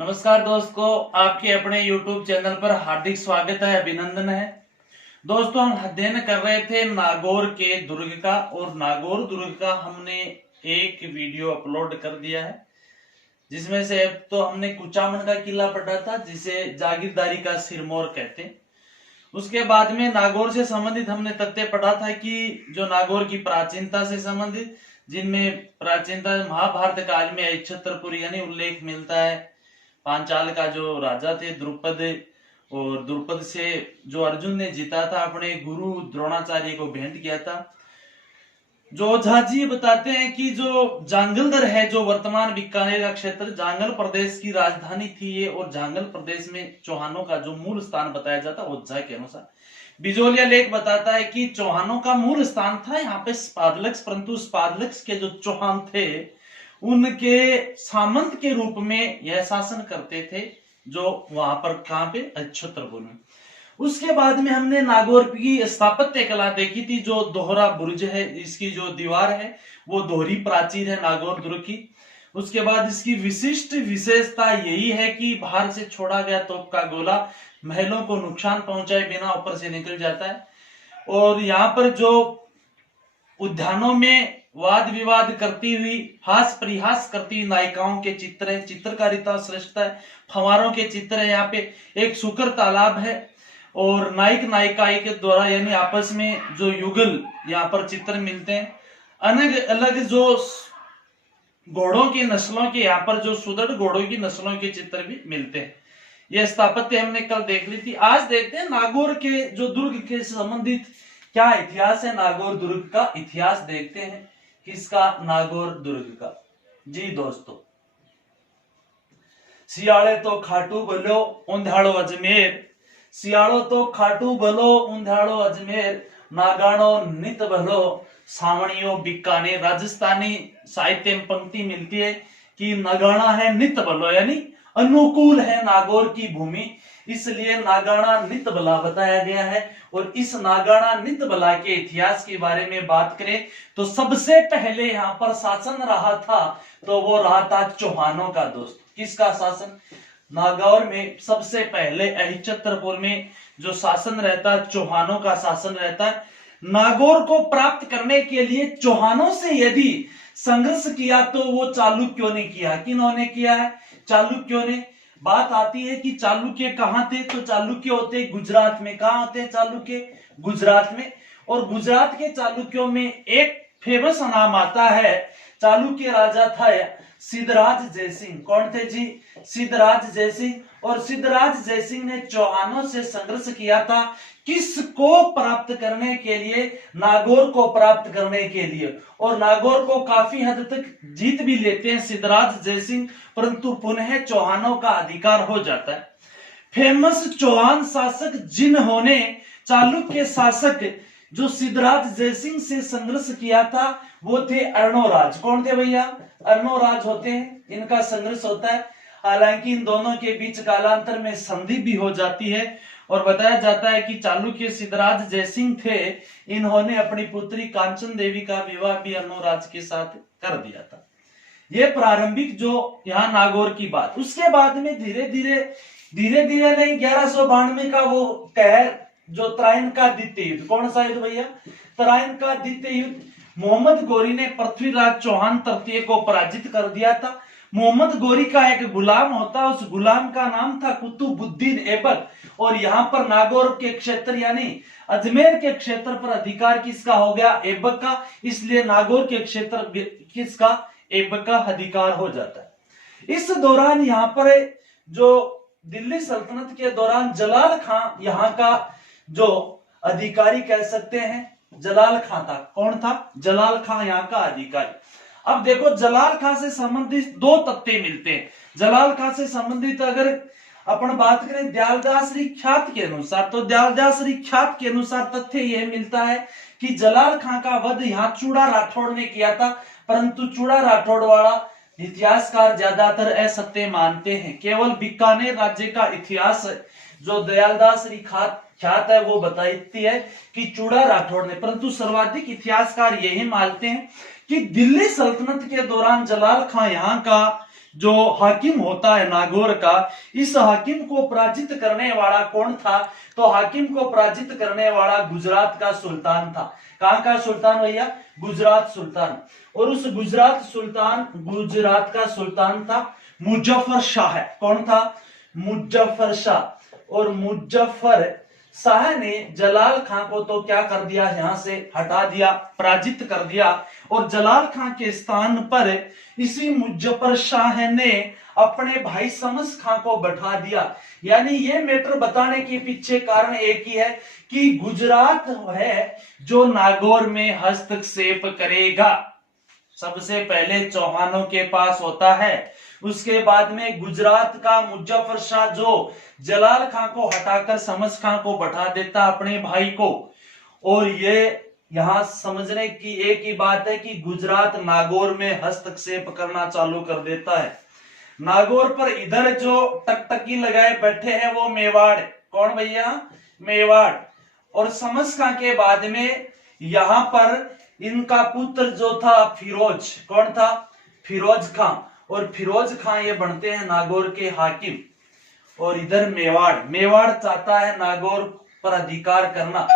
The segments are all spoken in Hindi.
नमस्कार दोस्तों, आपके अपने YouTube चैनल पर हार्दिक स्वागत है, अभिनंदन है। दोस्तों, हम अध्ययन कर रहे थे नागौर के दुर्ग का, और नागौर दुर्ग का हमने एक वीडियो अपलोड कर दिया है, जिसमें से तो हमने कुचामन का किला पढ़ा था, जिसे जागीरदारी का सिरमौर कहते हैं। उसके बाद में नागौर से संबंधित हमने तथ्य पढ़ा था कि जो नागौर की प्राचीनता से संबंधित, जिनमें प्राचीनता महाभारत काल में अक्षत्रपुर यानी उल्लेख मिलता है। पांचाल का जो राजा थे द्रुपद, और द्रुपद से जो अर्जुन ने जीता था, अपने गुरु द्रोणाचार्य को भेंट किया था। जो ओझा जी बताते हैं कि जो जांगलदर है, जो वर्तमान बीकानेर का क्षेत्र जांगल प्रदेश की राजधानी थी ये, और जांगल प्रदेश में चौहानों का जो मूल स्थान बताया जाता है ओझा के अनुसार। बिजोलिया लेख बताता है कि चौहानों का मूल स्थान था यहाँ पे स्पादलक्स, परंतु स्पादलक्स के जो चौहान थे उनके सामंत के रूप में यह शासन करते थे, जो वहां पर कहां पे अक्षत्रपुर में। उसके बाद में हमने नागौर की स्थापत्य कला देखी थी, जो दोहरा बुर्ज है, इसकी जो दीवार है वो दोहरी प्राचीर है नागौर दुर्ग की। उसके बाद इसकी विशिष्ट विशेषता यही है कि बाहर से छोड़ा गया तोप का गोला महलों को नुकसान पहुंचाए बिना ऊपर से निकल जाता है। और यहाँ पर जो उद्यानों में वाद विवाद करती हुई, हास परिहास करती हुई नायिकाओं के चित्र है, चित्रकारिता श्रेष्ठ है। फंवारों के चित्र है, यहाँ पे एक सुकर तालाब है, और नायक नायिका के द्वारा यानी आपस में जो युगल यहाँ पर चित्र मिलते हैं। अलग अलग जो घोड़ों की नस्लों के, यहाँ पर जो सुदृढ़ घोड़ों की नस्लों के चित्र भी मिलते हैं। यह स्थापत्य हमने कल देख ली थी। आज देखते हैं नागौर के जो दुर्ग के संबंधित क्या इतिहास है। नागौर दुर्ग का इतिहास देखते हैं। किसका? नागौर दुर्ग का। जी दोस्तों, सियाले तो खाटू भलो ऊंधाड़ो अजमेर, सियालो तो खाटू भलो ऊंधाड़ो अजमेर, नागानो नित भलो सावणियो बीकानेर। राजस्थानी साहित्य में पंक्ति मिलती है कि नगाना है नित भलो, यानी अनुकूल है नागौर की भूमि, इसलिए नागाना नित भला बताया गया है। और इस नागाना नित भला के इतिहास के बारे में बात करें तो सबसे पहले यहाँ पर शासन रहा था, तो वो रहा था चौहानों का। दोस्त, किसका शासन? नागौर में सबसे पहले अहिच्छत्रपुर में जो शासन रहता है चौहानों का शासन रहता है। नागौर को प्राप्त करने के लिए चौहानों से यदि संघर्ष किया तो वो चालुक्यों ने किया। किन्होंने किया है? चालुक्यों ने। बात आती है कि चालुक्य कहां थे, तो चालुक्य होते गुजरात में। कहां होते हैं चालुक्य? गुजरात में। और गुजरात के चालुक्यों में एक फेमस नाम आता है, चालुक्य राजा था सिद्धराज जयसिंह। कौन थे जी? सिद्धराज जयसिंह। और सिद्धराज जयसिंह ने चौहानों से संघर्ष किया था, किसको प्राप्त करने के लिए? नागौर को प्राप्त करने के लिए। और नागौर को काफी हद तक जीत भी लेते हैं सिद्धराज जयसिंह, परंतु पुनः चौहानों का अधिकार हो जाता है। फेमस चौहान शासक जिन्होंने चालुक्य शासक जो सिद्धराज जयसिंह से संघर्ष किया था वो थे अर्णोराज। कौन थे भैया? अर्णोराज होते हैं, इनका संघर्ष होता है। हालांकि इन दोनों के बीच कालांतर में संधि भी हो जाती है, और बताया जाता है कि चालुक्य सिद्धराज जयसिंह थे, इन्होंने अपनी पुत्री कांचन देवी का विवाह भी अर्णोराज के साथ कर दिया था। ये प्रारंभिक जो यहाँ नागौर की बात। उसके बाद में धीरे धीरे नहीं, 1192 का वो कहर, जो तराइन का द्वितीय युद्ध। कौन सा युद्ध भैया? तराइन का द्वितीय युद्ध। मोहम्मद गोरी ने पृथ्वीराज चौहान तृतीय को पराजित कर दिया था। मोहम्मद गोरी का एक गुलाम होता, उस गुलाम का नाम था कुतुबुद्दीन ऐबक। और यहाँ पर नागौर के क्षेत्र यानी अजमेर के क्षेत्र पर अधिकार किसका हो गया? ऐबक का। इसलिए नागौर के क्षेत्र किसका? ऐबक का अधिकार हो जाता है। इस दौरान यहाँ पर जो दिल्ली सल्तनत के दौरान जलाल खां यहाँ का जो अधिकारी कह सकते हैं, जलाल खां था। कौन था? जलाल खां यहाँ का अधिकारी। अब देखो, जलाल खां से संबंधित दो तथ्य मिलते हैं। जलाल खां से संबंधित अगर अपन बात करें दयालदासरी ख्यात के अनुसार, तो दयालदासरी ख्यात के अनुसार तथ्य यह मिलता है कि जलाल खां का वध यहाँ चूड़ा राठौड़ ने किया था, परंतु चूड़ा राठौड़ वाला इतिहासकार ज्यादातर असत्य मानते हैं। केवल बीकानेर राज्य का इतिहास जो दयालदासरी ख्यात है वो बताती है कि चूड़ा राठौड़ ने, परंतु सर्वाधिक इतिहासकार यही मानते हैं कि दिल्ली सल्तनत के दौरान जलाल खां यहाँ का जो हाकिम होता है नागौर का, इस हाकिम को पराजित करने वाला कौन था? तो हाकिम को पराजित करने वाला गुजरात का सुल्तान था। कहां का सुल्तान भैया? गुजरात सुल्तान। और उस गुजरात का सुल्तान था मुजफ्फर शाह। कौन था? मुजफ्फर शाह। और मुजफ्फर शाह ने जलाल खां को तो क्या कर दिया, यहां से हटा दिया, पराजित कर दिया। और जलाल खां के स्थान पर इसी मुजफ्फर शाह ने अपने भाई शमस खां को बैठा दिया। यानी ये मैटर बताने के पीछे कारण एक ही है कि गुजरात है जो नागौर में हस्तक्षेप करेगा। सबसे पहले चौहानों के पास होता है, उसके बाद में गुजरात का मुजफ्फर शाह जो जलाल खां को हटाकर शमस खां को बैठा देता अपने भाई को। और ये यहां समझने की एक ही बात है कि गुजरात नागौर में हस्तक्षेप करना चालू कर देता है। नागौर पर इधर जो टकटकी लगाए बैठे हैं वो मेवाड़। कौन भैया? मेवाड़। और शमस खां के बाद में यहां पर इनका पुत्र जो था फिरोज। कौन था? फिरोज खां। और फिरोज खां ये बनते हैं नागौर के हाकिम। और इधर मेवाड़ चाहता है नागौर पर अधिकार करना,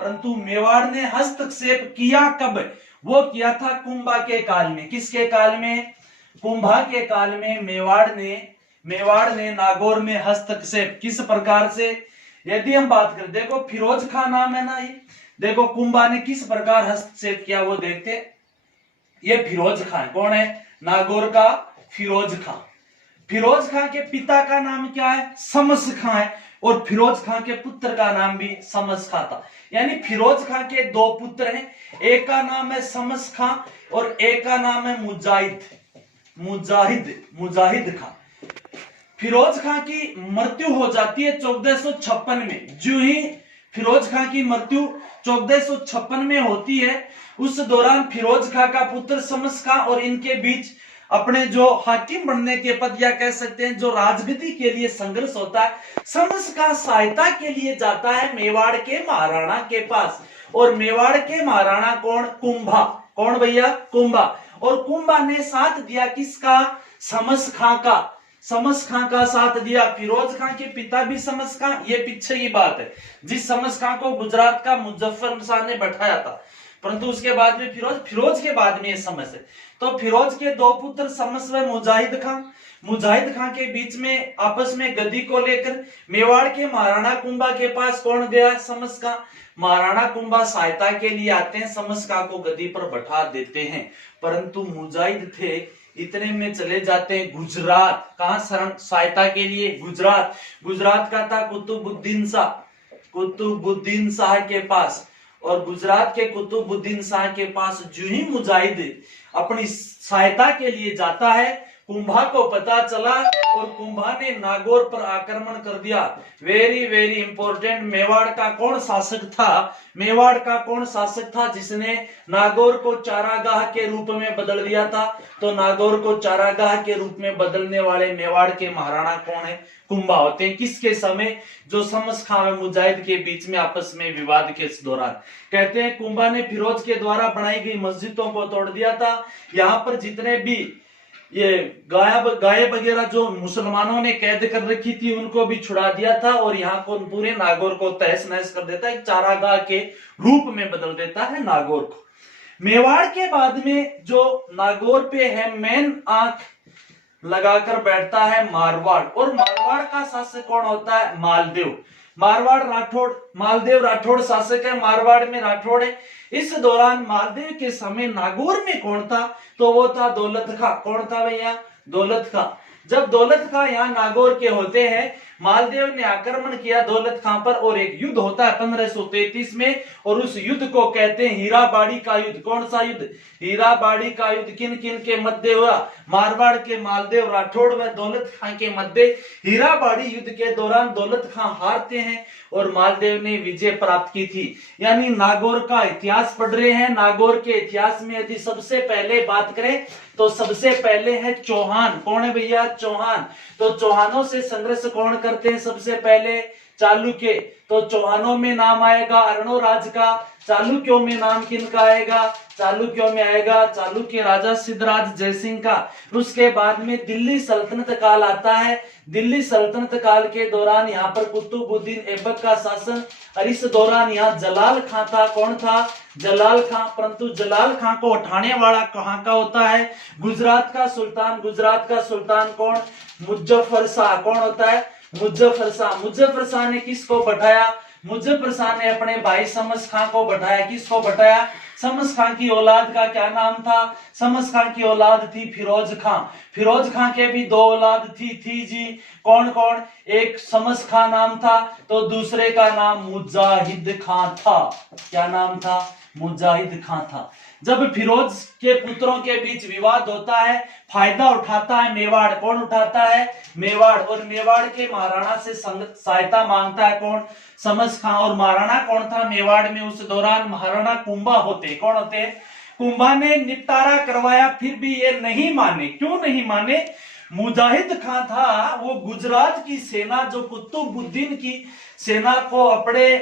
परंतु मेवाड़ ने हस्तक्षेप किया कब? वो किया था कुंभा के काल में। किसके काल में? कुंभा के काल में मेवाड़ ने नागौर में हस्तक्षेप किस प्रकार से? यदि हम बात करें, देखो फिरोज खां नाम है ना, ये देखो कुंभा ने किस प्रकार हस्तक्षेप किया वो देखते। ये फिरोज खां कौन है? नागौर का फिरोज खां। फिरोज खां के पिता का नाम क्या है? शमस खां है। और फिरोज खां के पुत्र का नाम भी शमस खां था। यानी फिरोज खां के दो पुत्र हैं, एक का नाम है शमस खां और एक का नाम है मुजाहिद खां। फिरोज खां की मृत्यु हो जाती है 1456 में। जो ही फिरोज खां की मृत्यु 1456 में होती है, उस दौरान फिरोज खां का पुत्र शमस खां और इनके बीच अपने जो हाकिम बनने के पद या कह सकते हैं जो राजगद्दी के लिए संघर्ष होता है। शमस खां सहायता के लिए जाता है मेवाड़ के महाराणा के पास। और मेवाड़ के महाराणा कौन? कुंभा। कौन भैया? कुंभा। और कुंभा ने साथ दिया किसका? शमस खां का। शमस खां का साथ दिया। फिरोज खां के पिता भी शमस खां, ये पीछे की बात है। जिस शमस खां को गुजरात का मुजफ्फर शाह ने बैठाया था, परंतु उसके बाद में फिरोज के बाद में ये शमस है। तो फिरोज के दो पुत्र शमस व मुजाहिद खां के बीच में आपस में गद्दी को लेकर मेवाड़ के महाराणा कुंभा के पास कौन गया? शमस खां। महाराणा कुंभा सहायता के लिए आते हैं, शमस खां को गद्दी पर बैठा देते हैं, परंतु मुजाहिद थे इतने में चले जाते हैं गुजरात। कहां सहायता के लिए? गुजरात का था कुतुबुद्दीन शाह के पास। और गुजरात के कुतुबुद्दीन शाह के पास जो ही मुजाहिद अपनी सहायता के लिए जाता है, कुंभा को पता चला और कुंभा ने नागौर पर आक्रमण कर दिया। Very very important. मेवाड़ का कौन शासक था जिसने नागौर को चारागाह के रूप में बदल दिया था? तो नागौर को चारागाह के रूप में बदलने वाले मेवाड़ के महाराणा कौन है? कुंभा होते हैं। किसके समय? जो शमस खां और मुजाहिद के बीच में आपस में विवाद के दौरान। कहते हैं कुंभा ने फिरोज के द्वारा बनाई गई मस्जिदों को तोड़ दिया था। यहाँ पर जितने भी ये गाय वगैरह जो मुसलमानों ने कैद कर रखी थी उनको भी छुड़ा दिया था और यहाँ को पूरे नागौर को तहस नहस कर देता है, चारागाह के रूप में बदल देता है नागौर को। मेवाड़ के बाद में जो नागौर पे है मेन आंख लगाकर बैठता है मारवाड़। और मारवाड़ का शासक कौन होता है? मालदेव राठौड़ शासक है। मारवाड़ में राठौड़ है। इस दौरान मालदेव के समय नागौर में कौन था? तो वो था दौलत खां। कौन था भैया? दौलत खां। जब दौलत खां यहाँ नागौर के होते हैं, मालदेव ने आक्रमण किया दौलत खां पर और एक युद्ध होता है 1533 में और उस युद्ध को कहते हैं हीराबाड़ी का युद्ध। कौन सा युद्ध? हीराबाड़ी का युद्ध। किन किन के मध्य हुआ? मारवाड़ के मालदेव राठौड़ व दौलत खां के मध्य। हीराबाड़ी युद्ध के दौरान दौलत खां हारते हैं और मालदेव ने विजय प्राप्त की थी। यानी नागौर का इतिहास पढ़ रहे हैं। नागौर के इतिहास में यदि सबसे पहले बात करें तो सबसे पहले है चौहान। कौन है भैया? चौहान। तो चौहानों से संघर्ष कौन करते हैं? सबसे पहले चालुक्य, तो चौहानों में नाम आएगा अर्णोराज का। चालुक्यों में नाम किनका आएगा? चालुक्यों में आएगा चालुक्य राजा सिद्धराज जयसिंह का। उसके बाद में दिल्ली सल्तनत काल आता है। दिल्ली सल्तनत काल के दौरान यहाँ पर कुतुबुद्दीन ऐबक का शासन, और इस दौरान यहाँ जलाल खां था। कौन था? जलाल खां। परंतु जलाल खां को उठाने वाला कहाँ का होता है? गुजरात का सुल्तान। गुजरात का सुल्तान कौन? मुजफ्फर शाह। कौन होता है? मुजफ्फर शाह। मुजफ्फर शाह ने किसको बैठाया? मुजफ्फर शाह ने अपने भाई शमस खां को बैठाया। किसको बैठाया? शमस खां की औलाद का क्या नाम था? शमस खां की औलाद थी फिरोज खां। फिरोज खां के भी 2 औलाद थी जी। कौन कौन? एक शमस खां नाम था, तो दूसरे का नाम मुजाहिद खां था। क्या नाम था? मुजाहिद खां था। जब फिरोज के पुत्रों के बीच विवाद होता है, फायदा उठाता है मेवाड़। कौन उठाता है? मेवाड़। और मेवाड़ के महाराणा से सहायता मांगता है कौन? शमस खां। और महाराणा कौन था मेवाड़ में उस दौरान? महाराणा कुंभा होते। कौन होते? कुंभा ने निपटारा करवाया, फिर भी ये नहीं माने। क्यों नहीं माने? मुजाहिद खां था, वो गुजरात की सेना, जो कुतुबुद्दीन की सेना को अपने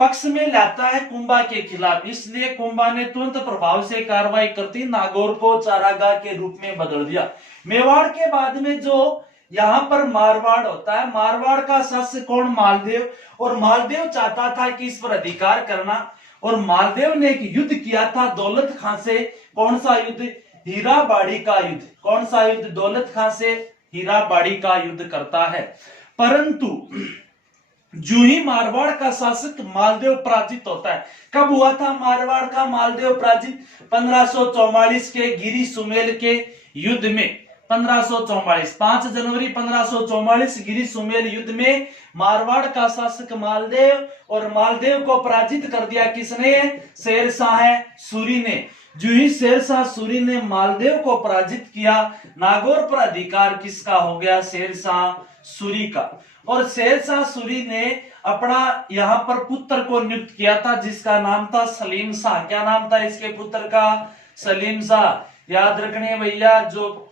पक्ष में लाता है कुंभा के खिलाफ। इसलिए कुंभा ने तुरंत प्रभाव से कार्रवाई करती नागौर को चारागाह के रूप में बदल दिया। मेवाड़ के बाद में जो यहाँ पर मारवाड़ होता है, मारवाड़ का शासक कौन? मालदेव। और मालदेव चाहता था कि इस पर अधिकार करना, और मालदेव ने एक युद्ध किया था दौलत खां से। कौन सा युद्ध? हीराबाड़ी का युद्ध। कौन सा युद्ध? दौलत खां से हीराबाड़ी का युद्ध करता है। परंतु जो ही मारवाड़ का शासक मालदेव पराजित होता है। कब हुआ था मारवाड़ का मालदेव पराजित? 1544 के गिरी सुमेल के युद्ध में। 1544, 5 जनवरी 1544 गिरी सुमेल युद्ध में मारवाड़ का शासक मालदेव, और मालदेव को पराजित कर दिया किसने? शेरशाह सूरी ने। जो ही शेरशाह सूरी ने मालदेव को पराजित किया, नागौर पर अधिकार किसका हो गया? शेरशाह सूरी का। और शेरशाह सूरी ने अपना यहाँ पर पुत्र को नियुक्त किया था, जिसका नाम था सलीम शाह। क्या नाम था इसके पुत्र का? सलीम शाह। याद रखने भैया, जो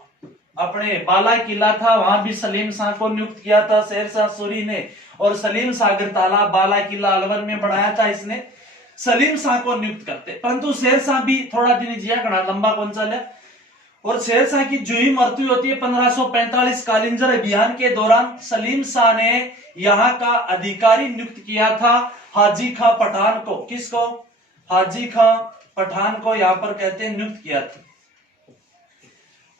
अपने बाला किला था वहां भी सलीम शाह को नियुक्त किया था शेरशाह सूरी ने। और सलीम सागर तालाब, बाला किला अलवर में बनाया था इसने। सलीम शाह को नियुक्त करते, परंतु शेरशाह भी थोड़ा दिन जिया, घना लंबा कौन चले। और शेरशाह की जो ही मृत्यु होती है 1545 कालिंजर अभियान के दौरान, सलीम शाह ने यहाँ का अधिकारी नियुक्त किया था हाजी खां पठान को। किसको? हाजी खां पठान को यहाँ पर कहते हैं नियुक्त किया था।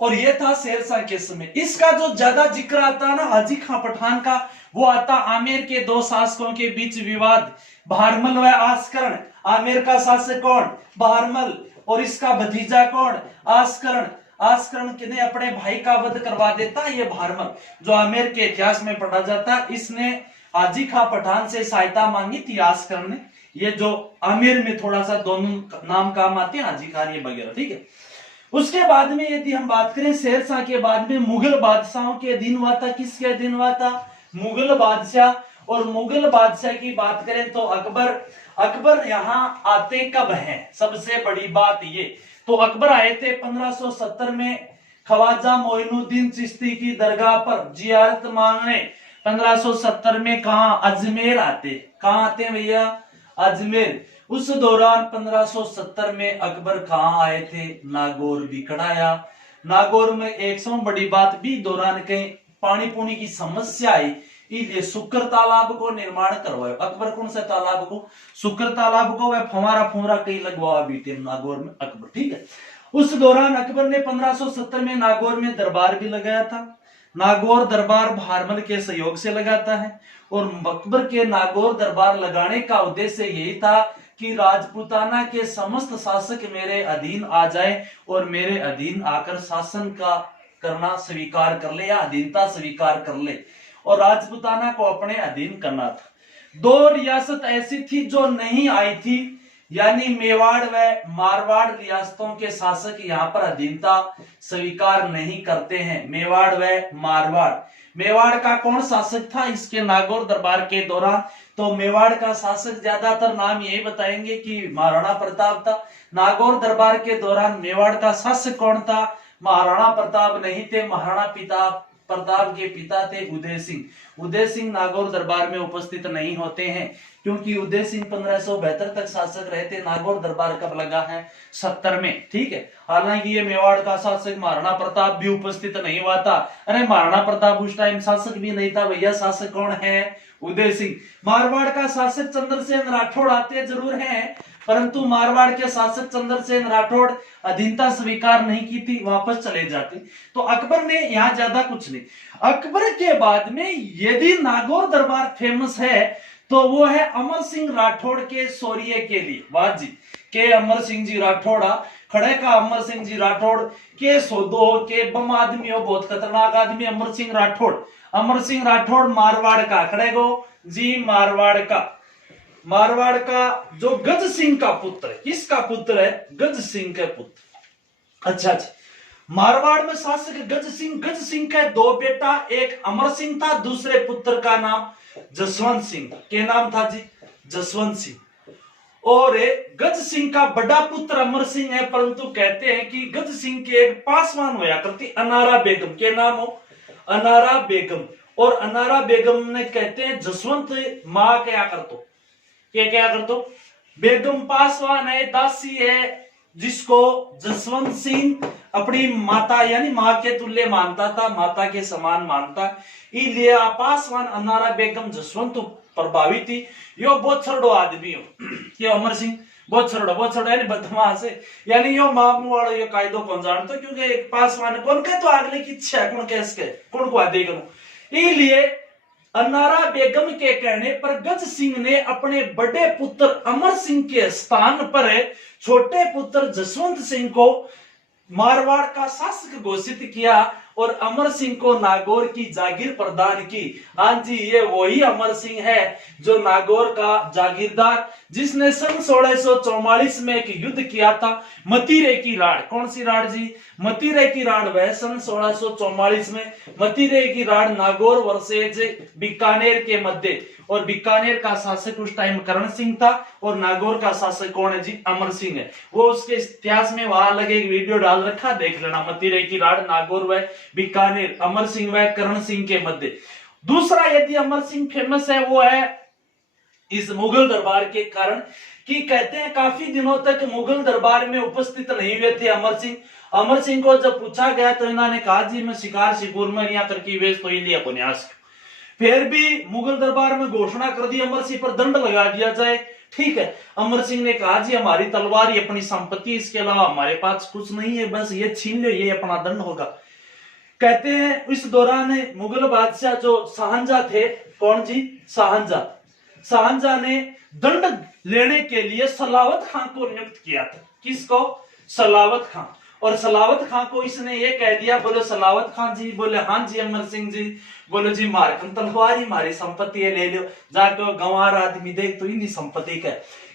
और ये था शेरशाह के समय। इसका जो ज्यादा जिक्र आता है ना हाजी खां पठान का, वो आता आमेर के 2 शासकों के बीच विवाद, भारमल व आस्करण। आमेर का शासक कौन? भारमल। और इसका भतीजा कौन? आस्करण। आस्करण ने अपने भाई का वध करवा देता है ये भारमल, जो आमेर के इतिहास में पढ़ा जाता है। इसने हाजी खां पठान से सहायता मांगी थी आस्करण ने। ये जो आमेर में थोड़ा सा दोनों नाम काम आते हैं, हाजी खान ये वगैरह, ठीक है। उसके बाद में यदि हम बात करें शेरशाह के बाद में मुगल बादशाहों के अधीन हुआ था। किसके अधीन हुआ था? मुगल बादशाह। और मुगल बादशाह की बात करें तो अकबर। अकबर यहाँ आते कब हैं? सबसे बड़ी बात ये, तो अकबर आए थे 1570 में ख्वाजा मोइनुद्दीन चिश्ती की दरगाह पर जियारत मांगने। 1570 में कहा? अजमेर आते। कहाँ आते हैं भैया? अजमेर। उस दौरान 1570 में अकबर कहाँ आए थे? नागौर भी कढ़ाया। नागौर में एक सौ बड़ी बात भी दौरान कहीं पानी पुनी की समस्या आई, इसलिए शुक्र तालाब को निर्माण करवाया। अकबर कौन सा तालाब को? शुक्र तालाब को। वह फवारा फुवारा कहीं लगवाया बीते नागौर में अकबर, ठीक है। उस दौरान अकबर ने 1570 में नागौर में दरबार भी लगाया था। नागौर दरबार भारमल के सहयोग से लगाता है। और अकबर के नागौर दरबार लगाने का उद्देश्य यही था कि राजपूताना के समस्त शासक मेरे अधीन आ जाए और मेरे अधीन आकर शासन का करना स्वीकार कर ले, या अधीनता स्वीकार कर ले, और राजपूताना को अपने अधीन करना था। 2 रियासत ऐसी थी जो नहीं आई थी, यानी मेवाड़ व मारवाड़ रियासतों के शासक यहाँ पर अधीनता स्वीकार नहीं करते हैं। मेवाड़ व मारवाड़। मेवाड़ का कौन शासक था इसके नागौर दरबार के दौरान? तो मेवाड़ का शासक ज्यादातर नाम यही बताएंगे कि महाराणा प्रताप था। नागौर दरबार के दौरान मेवाड़ का शासक कौन था? महाराणा प्रताप नहीं थे, महाराणा प्रताप प्रताप के पिता थे उदय सिंह। उदय सिंह नागौर दरबार में उपस्थित नहीं होते हैं क्योंकि उदय सिंह 1572 तक शासक रहे थे। नागौर दरबार कब लगा है? 70 में, ठीक है। हालांकि ये मेवाड़ का शासक महाराणा प्रताप भी उपस्थित नहीं हुआ था। अरे महाराणा प्रताप उस टाइम शासक भी नहीं था भैया, शासक कौन है? उदय सिंह। मारवाड़ का शासक चंद्रसेन राठौड़ आते जरूर हैं, परंतु मारवाड़ के शासक चंद्रसेन राठौड़ अधीनता स्वीकार नहीं की थी, वापस चले जाते। तो अकबर ने यहाँ ज्यादा कुछ नहीं। अकबर के बाद में यदि नागौर दरबार फेमस है तो वो है अमर सिंह राठौड़ के शौर्य के लिए। वाह जी, के अमर सिंह जी राठौड़ा, खड़े का अमर सिंह जी राठौड़ के सौदो के बम आदमी हो, बहुत खतरनाक आदमी अमर सिंह राठौड़। अमर सिंह राठौड़ मारवाड़ का, खड़े गो जी मारवाड़ का जो गज सिंह का पुत्र है। किसका पुत्र है? गज सिंह के पुत्र। अच्छा अच्छा, मारवाड़ में शासक गज सिंह के दो बेटा, एक अमर सिंह था, दूसरे पुत्र का नाम जसवंत सिंह था। क्या नाम था जी? जसवंत सिंह। और गज सिंह का बड़ा पुत्र अमर सिंह है, परंतु कहते हैं कि गज सिंह के एक पासवान होया करती अनारा बेगम। के नाम हो? अनारा बेगम। और अनारा बेगम ने कहते हैं जसवंत माँ क्या कर दो, क्या कर दो, बेगम पासवान है, दासी है, जिसको जसवंत सिंह अपनी माता यानी माँ के तुल्य मानता था, माता के समान मानता। इसलिए पासवान अनारा बेगम जसवंत प्रभावित थी। यो बहुत छरडो आदमी हो, ये अमर सिंह बहुत छरडो यानी बदमाश है, यानी यो मामू वालों यो कायदो कौन जानता, क्योंकि एक पासवान कौन कहे तो अगले की इच्छा कौन कैस के कौन को आदे करूं। इसलिए अनारा बेगम के कहने पर गज सिंह ने अपने बड़े पुत्र अमर सिंह के स्थान पर छोटे पुत्र जसवंत सिंह को मारवाड़ का शासक घोषित किया और अमर सिंह को नागौर की जागीर प्रदान की। हाँ जी, ये वही अमर सिंह है जो नागौर का जागीरदार, जिसने सन 1644 में एक युद्ध किया था मतीरे की राड़। कौन सी राड़ जी? मतीरे की राड़। वह सन 1644 में मतीरे की राड़ नागौर वर्सेज बीकानेर के मध्य, और बीकानेर का शासक उस टाइम करण सिंह था और नागौर का शासक कौन है जी? अमर सिंह है। वो उसके इतिहास में वहां अलग एक वीडियो डाल रखा, देख लेना। मतीरे की राड़, नागौर व बीकानेर, अमर सिंह व करण सिंह के मध्य। दूसरा यदि अमर सिंह फेमस है वो है इस मुगल दरबार के कारण, कि कहते हैं काफी दिनों तक मुगल दरबार में उपस्थित नहीं हुए थे अमर सिंह। अमर सिंह को जब पूछा गया तो इन्होंने कहा जी मैं शिकार शिकूर में यहाँ करके वेश तो लिया उपन्यास। फिर भी मुगल दरबार में घोषणा कर दी अमर सिंह पर दंड लगा दिया जाए। ठीक है, अमर सिंह ने कहा जी हमारी तलवार ही अपनी संपत्ति, इसके अलावा हमारे पास कुछ नहीं है, बस ये छीन लो, ये अपना दंड होगा। कहते हैं इस दौरान मुगल बादशाह जो शाहजहां थे, कौन जी? शाहजहां ने दंड लेने के लिए सलावत खां को नियुक्त किया था। किसको? सलावत खां। और सलावत खां को इसने ये कह दिया, बोले सलावत खां जी, बोले हाँ जी अमर सिंह जी, बोले जी मारकन तलवार ही हमारी संपत्ति है, ले लो जाके। गंवार आदमी देख तो इन्हीं संपत्ति का।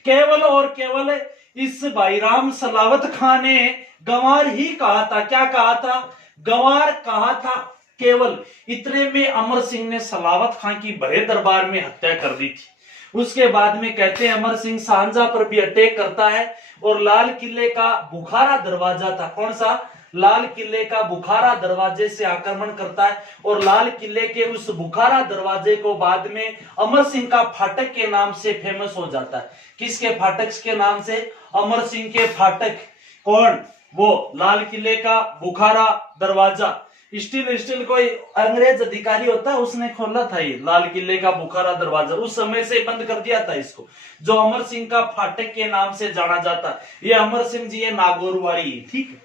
केवल और केवल इस भाईराम सलावत खां ने गंवार ही कहा था। क्या कहा था? गंवार कहा था। केवल इतने में अमर सिंह ने सलावत खां की बड़े दरबार में हत्या कर दी थी। उसके बाद में कहते हैं अमर सिंह शाहजहां पर भी अटैक करता है और लाल किले का बुखारा दरवाजा था। कौन सा? लाल किले का बुखारा दरवाजे से आक्रमण करता है और लाल किले के उस बुखारा दरवाजे को बाद में अमर सिंह का फाटक के नाम से फेमस हो जाता है। किसके फाटक के नाम से? अमर सिंह के फाटक। कौन? वो लाल किले का बुखारा दरवाजा। स्टील कोई अंग्रेज अधिकारी होता है, उसने खोला था ये लाल किले का बुखारा दरवाजा, उस समय से बंद कर दिया था इसको, जो अमर सिंह का फाटक के नाम से जाना जाता है। ये अमर सिंह जी ये नागौरवाड़ी। ठीक है,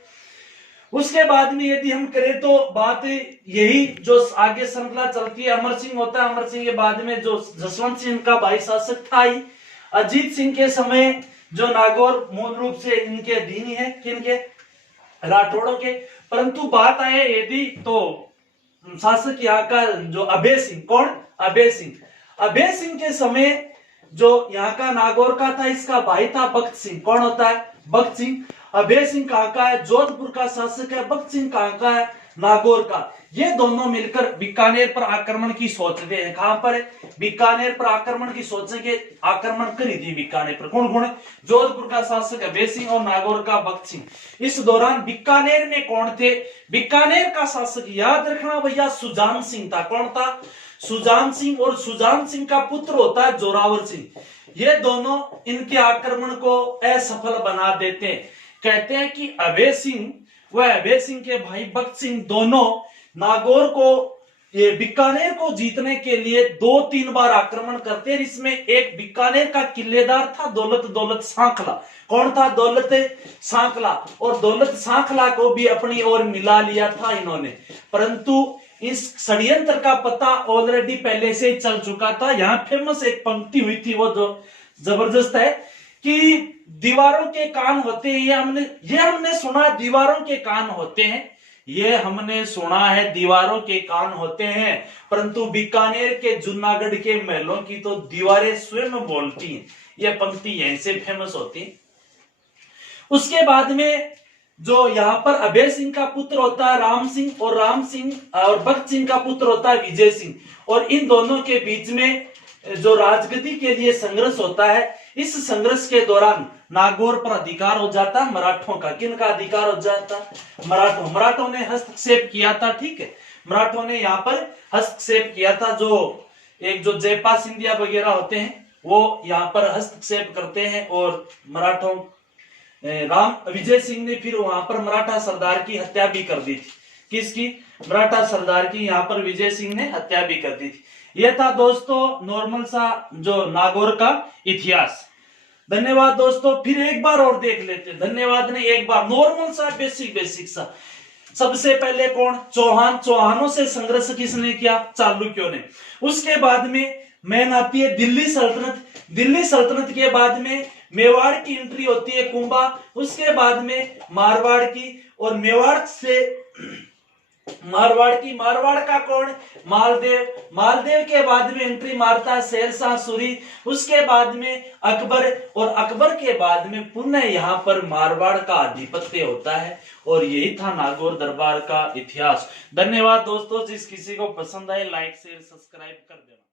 उसके बाद में यदि हम करें तो बात यही जो आगे श्रृंखला चलती है, अमर सिंह होता है, अमर सिंह के बाद में जो जसवंत सिंह का भाई शासक था ही। अजीत सिंह के समय जो नागौर मूल रूप से इनके अधीन ही है, किनके? राठौड़ों के। परंतु बात आए यदि तो शासक यहाँ का जो अभय सिंह, कौन? अभय सिंह। अभय सिंह के समय जो यहाँ का नागौर का था, इसका भाई था बख्त सिंह। कौन होता है? बख्त सिंह। अभय सिंह कहाँ का है? जोधपुर का शासक है। बख्त सिंह कहाँ का है? नागौर का। ये दोनों मिलकर बीकानेर पर आक्रमण की सोचते हैं। कहां पर? बीकानेर पर आक्रमण की सोचेंगे। आक्रमण करी थी बीकानेर पर कौन कौन? जोधपुर का शासक अभय सिंह और नागौर का भक्त सिंह। इस दौरान बीकानेर में कौन थे? बीकानेर का शासक याद रखना भैया सुजान सिंह था। कौन था? सुजान सिंह। और सुजान सिंह का पुत्र होता है जोरावर सिंह। ये दोनों इनके आक्रमण को असफल बना देते हैं। कहते हैं कि अभय सिंह व अभय सिंह के भाई भक्त सिंह दोनों नागौर को, ये बीकानेर को जीतने के लिए 2-3 बार आक्रमण करते हैं। इसमें एक बीकानेर का किलेदार था दौलत सांखला। कौन था? दौलत सांखला। और दौलत सांखला को भी अपनी ओर मिला लिया था इन्होंने, परंतु इस षड्यंत्र का पता ऑलरेडी पहले से ही चल चुका था। यहाँ फेमस एक पंक्ति हुई थी, वो जो जबरदस्त है कि दीवारों के कान होते हैं। ये हमने सुना दीवारों के कान होते हैं, ये हमने सुना है दीवारों के कान होते हैं, परंतु बीकानेर के जूनागढ़ के महलों की तो दीवारें स्वयं बोलती हैं। यह पंक्ति यहीं से फेमस होती है। उसके बाद में जो यहाँ पर अभय सिंह का पुत्र होता है राम सिंह, और राम सिंह और भक्त सिंह का पुत्र होता है विजय सिंह। और इन दोनों के बीच में जो राजगद्दी के लिए संघर्ष होता है, इस संघर्ष के दौरान नागौर पर अधिकार हो जाता है मराठों का। किन का अधिकार हो जाता? मराठों ने हस्तक्षेप किया था। ठीक है, मराठों ने यहाँ पर हस्तक्षेप किया था। जो जयपाल सिंधिया वगैरह होते हैं वो यहाँ पर हस्तक्षेप करते हैं, और मराठों विजय सिंह ने फिर वहां पर मराठा सरदार की हत्या भी कर दी थी। किसकी? मराठा सरदार की यहाँ पर विजय सिंह ने हत्या भी कर दी थी। यह था दोस्तों नॉर्मल सा जो नागौर का इतिहास। धन्यवाद दोस्तों। फिर एक बार और देख लेते हैं। धन्यवाद ने एक बार नॉर्मल सा बेसिक सा। सबसे पहले कौन? चौहानों से संघर्ष किसने किया? चालुक्यों ने। उसके बाद में मैन आती है दिल्ली सल्तनत। दिल्ली सल्तनत के बाद में मेवाड़ की एंट्री होती है कुंभा। उसके बाद में मारवाड़ की, और मारवाड़ का कौन? मालदेव के बाद में एंट्री मारता है शेरशाह सूरी। उसके बाद में अकबर, और अकबर के बाद में पुनः यहाँ पर मारवाड़ का आधिपत्य होता है। और यही था नागौर दरबार का इतिहास। धन्यवाद दोस्तों। जिस किसी को पसंद आए लाइक शेयर सब्सक्राइब कर देना।